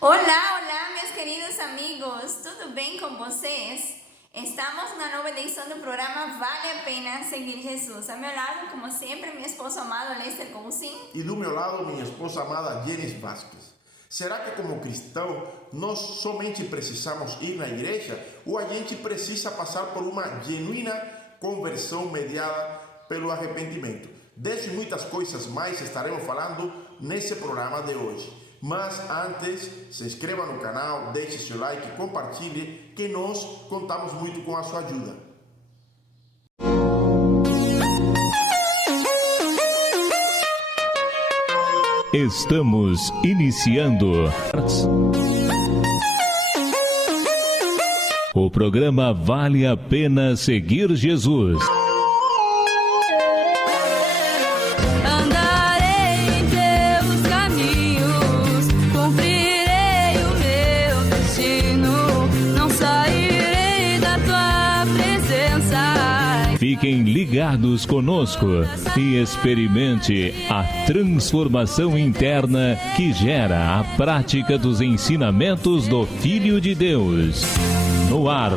Olá, olá, meus queridos amigos, tudo bem com vocês? Estamos na nova edição do programa Vale a Pena Seguir Jesus. Ao meu lado, como sempre, meu esposo amado Lester Cousin. E do meu lado, minha esposa amada Jenis Vasquez. Será que como cristão nós somente precisamos ir na igreja ou a gente precisa passar por uma genuína conversão mediada pelo arrependimento? Dessas muitas coisas mais estaremos falando nesse programa de hoje. Mas antes, se inscreva no canal, deixe seu like e compartilhe, que nós contamos muito com a sua ajuda. Estamos iniciando o programa Vale a Pena Seguir Jesus. Fiquem ligados conosco e experimente a transformação interna que gera a prática dos ensinamentos do Filho de Deus. No ar,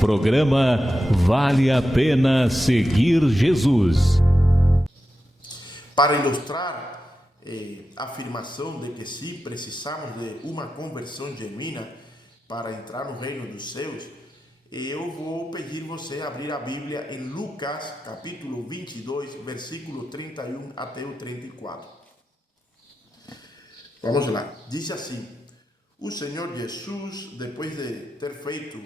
programa Vale a Pena Seguir Jesus. Para ilustrar a afirmação de que sim, precisamos de uma conversão genuína para entrar no reino dos céus, eu vou pedir você a abrir a Bíblia em Lucas, capítulo 22, versículo 31 até o 34. Vamos lá. Diz assim: o Senhor Jesus, depois de ter feito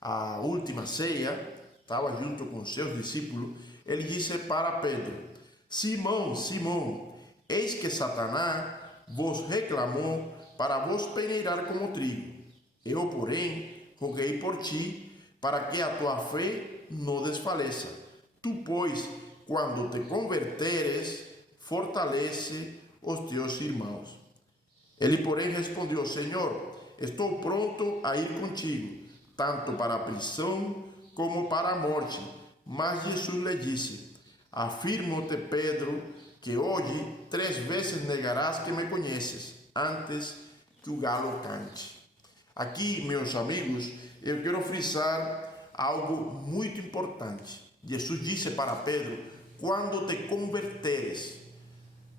a última ceia, estava junto com seus discípulos, ele disse para Pedro: Simão, Simão, eis que Satanás vos reclamou para vos peneirar como trigo. Eu, porém, roguei por ti, para que a tua fé não desfaleça. Tu, pois, quando te converteres, fortalece os teus irmãos. Ele, porém, respondeu: Senhor, estou pronto a ir contigo, tanto para a prisão como para a morte. Mas Jesus lhe disse: Afirmo-te, Pedro, que hoje 3 vezes negarás que me conheces, antes que o galo cante. Aqui, meus amigos, eu quero frisar algo muito importante. Jesus disse para Pedro: quando te converteres.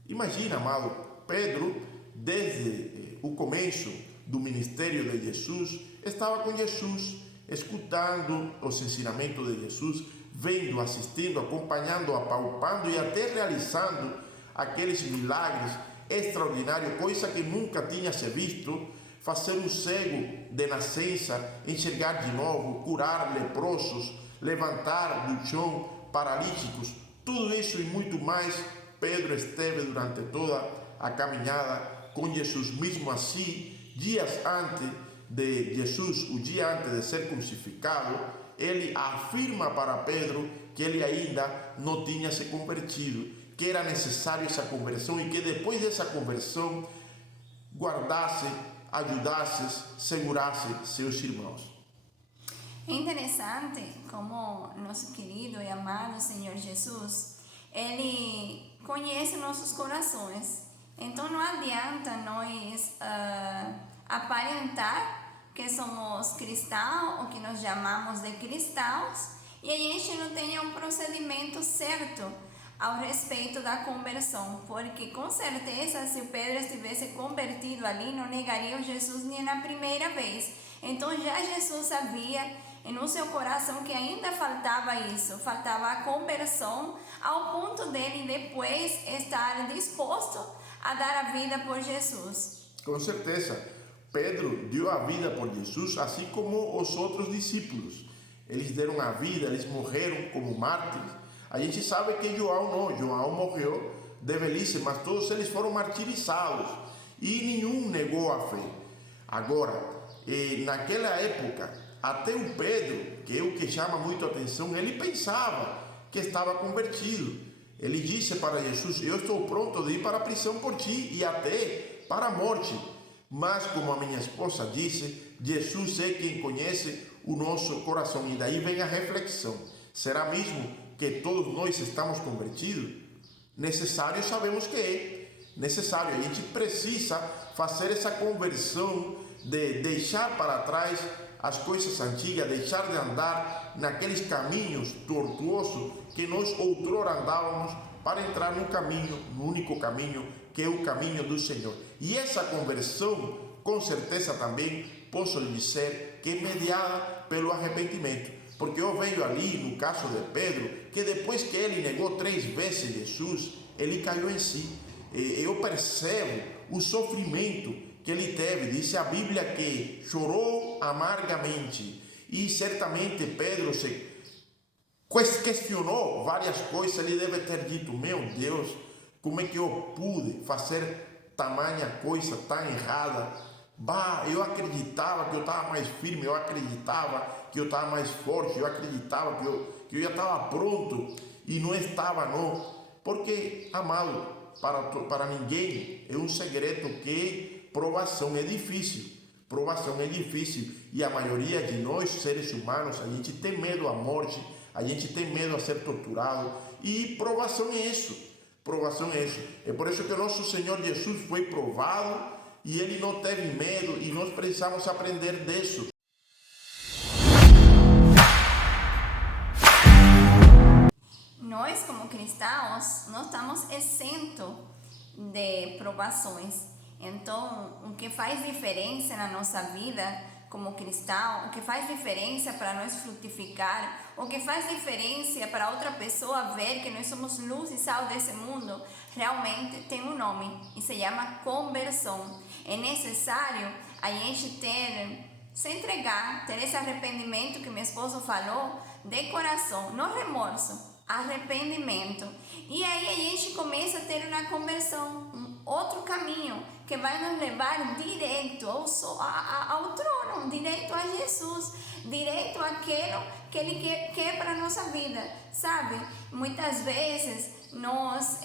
Imagina, amado, Pedro, desde o começo do ministério de Jesus, estava com Jesus, escutando os ensinamentos de Jesus, vendo, assistindo, acompanhando, apalpando e até realizando aqueles milagres extraordinários, coisa que nunca tinha se visto. Fazer um cego de nascença enxergar de novo, curar leprosos, levantar do chão paralíticos, tudo isso e muito mais. Pedro esteve durante toda a caminhada com Jesus. Mesmo assim, dias antes de Jesus, o dia antes de ser crucificado, ele afirma para Pedro que ele ainda não tinha se convertido, que era necessário essa conversão e que depois dessa conversão guardasse, ajudasse, segurasse seus irmãos. É interessante como nosso querido e amado Senhor Jesus, Ele conhece nossos corações. Então não adianta nós aparentar que somos cristãos ou que nos chamamos de cristãos e a gente não tenha um procedimento certo ao respeito da conversão, porque com certeza se o Pedro estivesse convertido ali, não negaria o Jesus nem na primeira vez. Então já Jesus sabia no seu coração que ainda faltava isso, faltava a conversão, ao ponto dele depois estar disposto a dar a vida por Jesus. Com certeza, Pedro deu a vida por Jesus, assim como os outros discípulos. Eles deram a vida, eles morreram como mártires. A gente sabe que João morreu de velhice, mas todos eles foram martirizados e nenhum negou a fé. Agora, naquela época, até o Pedro, que é o que chama muito a atenção, ele pensava que estava convertido. Ele disse para Jesus: eu estou pronto de ir para a prisão por ti e até para a morte. Mas, como a minha esposa disse, Jesus é quem conhece o nosso coração. E daí vem a reflexão: será mesmo que todos nós estamos convertidos? Necessário, sabemos que é necessário. A gente precisa fazer essa conversão de deixar para trás as coisas antigas, deixar de andar naqueles caminhos tortuosos que nós outrora andávamos para entrar no caminho, no único caminho, que é o caminho do Senhor. E essa conversão, com certeza também, posso lhe dizer que é mediada pelo arrependimento. Porque eu vejo ali, no caso de Pedro, que depois que ele negou 3 vezes Jesus, ele caiu em si. Eu percebo o sofrimento que ele teve. Diz a Bíblia que chorou amargamente. E certamente Pedro se questionou várias coisas. Ele deve ter dito: meu Deus, como é que eu pude fazer tamanha coisa tão errada? Eu acreditava que eu estava mais firme, eu acreditava que eu estava mais forte, eu acreditava que eu já estava pronto e não estava não. Porque, amado, para ninguém é um segredo que provação é difícil. Provação é difícil e a maioria de nós, seres humanos, a gente tem medo à morte, a gente tem medo a ser torturado e provação é isso. Provação é isso. É por isso que o nosso Senhor Jesus foi provado e ele não teve medo e nós precisamos aprender disso. Nós, como cristãos, não estamos isentos de provações. Então, o que faz diferença na nossa vida como cristão, o que faz diferença para nós frutificar, o que faz diferença para outra pessoa ver que nós somos luz e sal desse mundo, realmente tem um nome e se chama conversão. É necessário a gente se entregar, ter esse arrependimento que meu esposo falou, de coração, não remorso, arrependimento. E aí a gente começa a ter uma conversão, um outro caminho que vai nos levar direto ao trono, direto a Jesus, direto àquilo que Ele quer para a nossa vida, sabe? Muitas vezes nós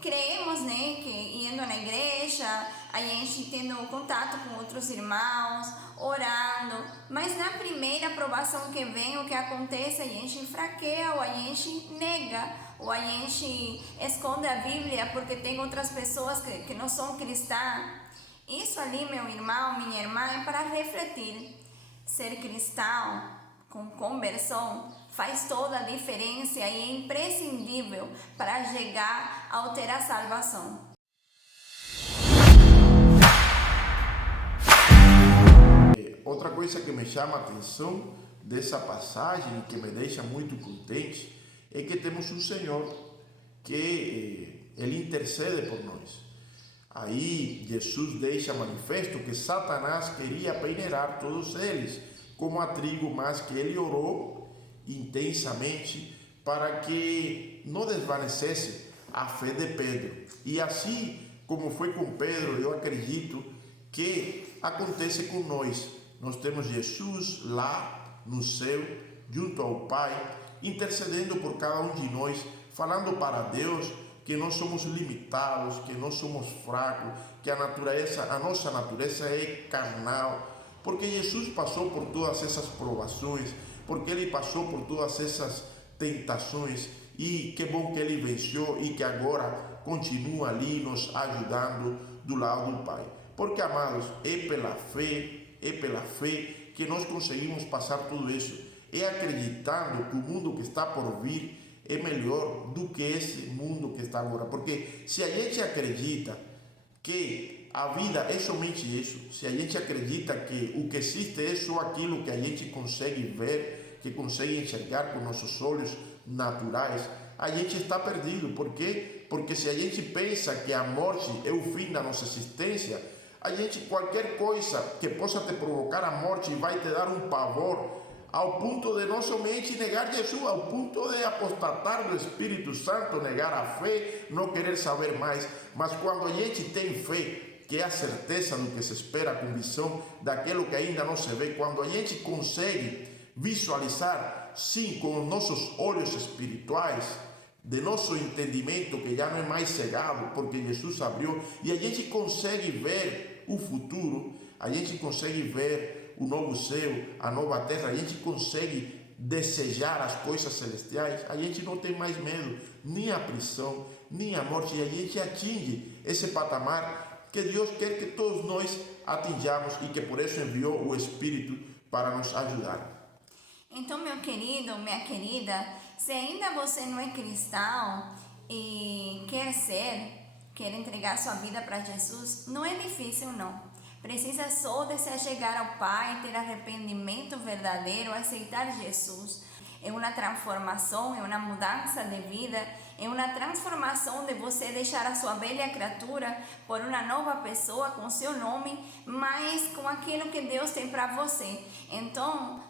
creemos, né, que indo na igreja, a gente tendo contato com outros irmãos, orando, mas na primeira provação que vem, o que acontece, a gente enfraqueia, ou a gente nega, ou a gente esconde a Bíblia porque tem outras pessoas que não são cristãs. Isso ali, meu irmão, minha irmã, é para refletir. Ser cristão com conversão faz toda a diferença e é imprescindível para chegar a ter a salvação. Outra coisa que me chama a atenção dessa passagem, que me deixa muito contente, é que temos um Senhor que Ele intercede por nós. Aí Jesus deixa manifesto que Satanás queria peneirar todos eles como a trigo, mas que ele orou intensamente para que não desvanecesse a fé de Pedro. E assim como foi com Pedro, eu acredito que acontece com nós. Nós temos Jesus lá no céu, junto ao Pai, intercedendo por cada um de nós, falando para Deus que nós somos limitados, que nós somos fracos, que a nossa natureza é carnal, porque Jesus passou por todas essas provações, porque Ele passou por todas essas tentações, e que bom que Ele venceu e que agora continua ali nos ajudando do lado do Pai. Porque, amados, é pela fé que nós conseguimos passar tudo isso. É acreditando que o mundo que está por vir é melhor do que esse mundo que está agora. Porque se a gente acredita que a vida é somente isso, se a gente acredita que o que existe é só aquilo que a gente consegue ver, que consegue enxergar com nossos olhos naturais, a gente está perdido. Por quê? Porque se a gente pensa que a morte é o fim da nossa existência, a gente, qualquer coisa que possa te provocar a morte vai te dar um pavor, ao ponto de não somente negar Jesus, ao ponto de apostatar do Espírito Santo, negar a fé, não querer saber mais. Mas quando a gente tem fé, que é a certeza do que se espera, a convicção daquilo que ainda não se vê, quando a gente consegue visualizar, sim, com os nossos olhos espirituais, de nosso entendimento, que já não é mais cegado, porque Jesus abriu, e a gente consegue ver o futuro, a gente consegue ver o novo céu, a nova terra, a gente consegue desejar as coisas celestiais, a gente não tem mais medo, nem a prisão, nem a morte, e a gente atinge esse patamar que Deus quer que todos nós atinjamos e que por isso enviou o Espírito para nos ajudar. Então, meu querido, minha querida, se ainda você não é cristão e quer entregar sua vida para Jesus, não é difícil não. Precisa só de se chegar ao Pai, ter arrependimento verdadeiro, aceitar Jesus. É uma transformação, é uma mudança de vida, é uma transformação de você deixar a sua velha criatura por uma nova pessoa com seu nome, mas com aquilo que Deus tem para você. Então,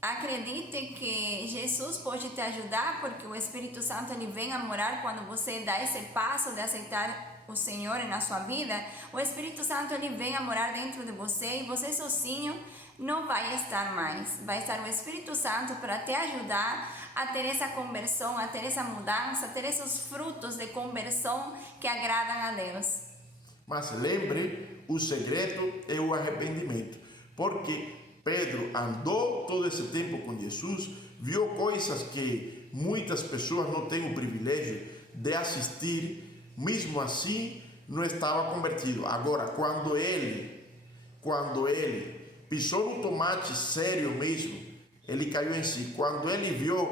acredite que Jesus pode te ajudar, porque o Espírito Santo ele vem a morar quando você dá esse passo de aceitar o Senhor na sua vida. O Espírito Santo ele vem a morar dentro de você e você sozinho não vai estar mais. Vai estar o Espírito Santo para te ajudar a ter essa conversão, a ter essa mudança, a ter esses frutos de conversão que agradam a Deus. Mas lembre, o segredo é o arrependimento, porque Pedro andou todo esse tempo com Jesus, viu coisas que muitas pessoas não têm o privilégio de assistir, mesmo assim não estava convertido. Agora, quando ele pisou no tomate sério mesmo, ele caiu em si. Quando ele viu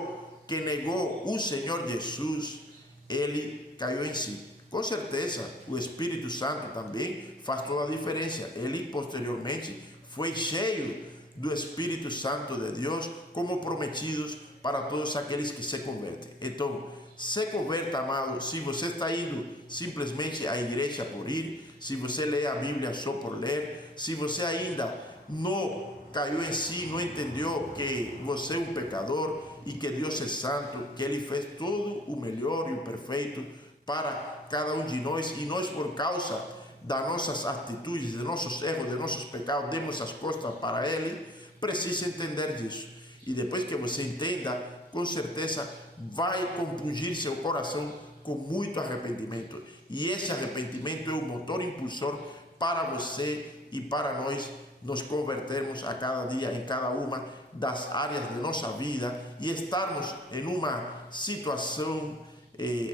que negou o Senhor Jesus, ele caiu em si. Com certeza, o Espírito Santo também faz toda a diferença. Ele, posteriormente, foi cheio do Espírito Santo de Deus, como prometidos para todos aqueles que se convertem. Então, se converta, amado. Se você está indo simplesmente à igreja por ir, se você lê a Bíblia só por ler, se você ainda não caiu em si, não entendeu que você é um pecador e que Deus é santo, que Ele fez todo o melhor e o perfeito para cada um de nós, e nós, por causa das nossas atitudes, de nossos erros, de nossos pecados, demos as costas para Ele, precisa entender disso. E depois que você entenda, com certeza vai compungir seu coração com muito arrependimento. E esse arrependimento é o motor impulsor para você e para nós nos convertermos a cada dia em cada uma das áreas de nossa vida e estarmos em uma situação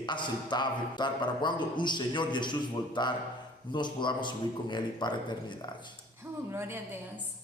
aceitável para quando o Senhor Jesus voltar, nós podamos subir com Ele para a eternidade. Oh, glória a Deus.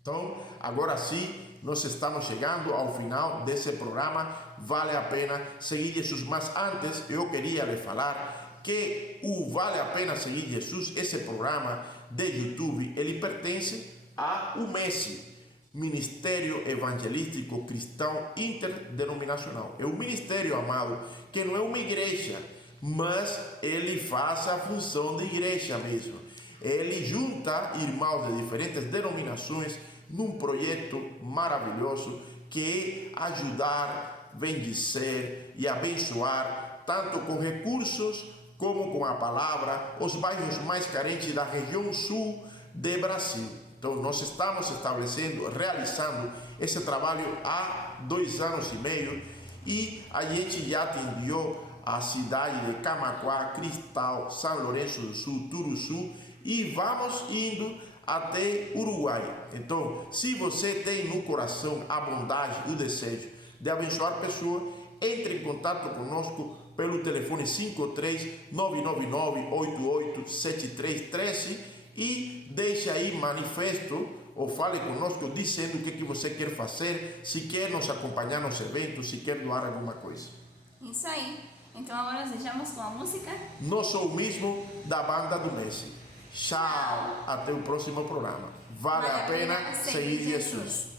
Então, agora sim, nós estamos chegando ao final desse programa. Vale a pena seguir Jesus. Mas antes, eu queria lhe falar que o Vale a Pena Seguir Jesus, esse programa de YouTube, ele pertence ao MESI, Ministério Evangelístico Cristão Interdenominacional. É um ministério, amado, que não é uma igreja, mas ele faz a função de igreja mesmo. Ele junta irmãos de diferentes denominações num projeto maravilhoso que é ajudar, bendizer e abençoar, tanto com recursos como com a palavra, os bairros mais carentes da região sul do Brasil. Então, nós estamos realizando esse trabalho há 2 anos e meio, e a gente já atendeu a cidade de Camaquá, Cristal, São Lourenço do Sul, Turuçu, e vamos indo até Uruguai. Então, se você tem no coração a bondade e o desejo de abençoar pessoas, entre em contato conosco pelo telefone 53-999-887313 e deixe aí manifesto ou fale conosco dizendo o que você quer fazer, se quer nos acompanhar nos eventos, se quer doar alguma coisa. Isso aí. Então agora nós deixamos com a música. Nós somos o mesmo da banda do Messi. Tchau, até o próximo programa. Vale a pena seguir Jesus.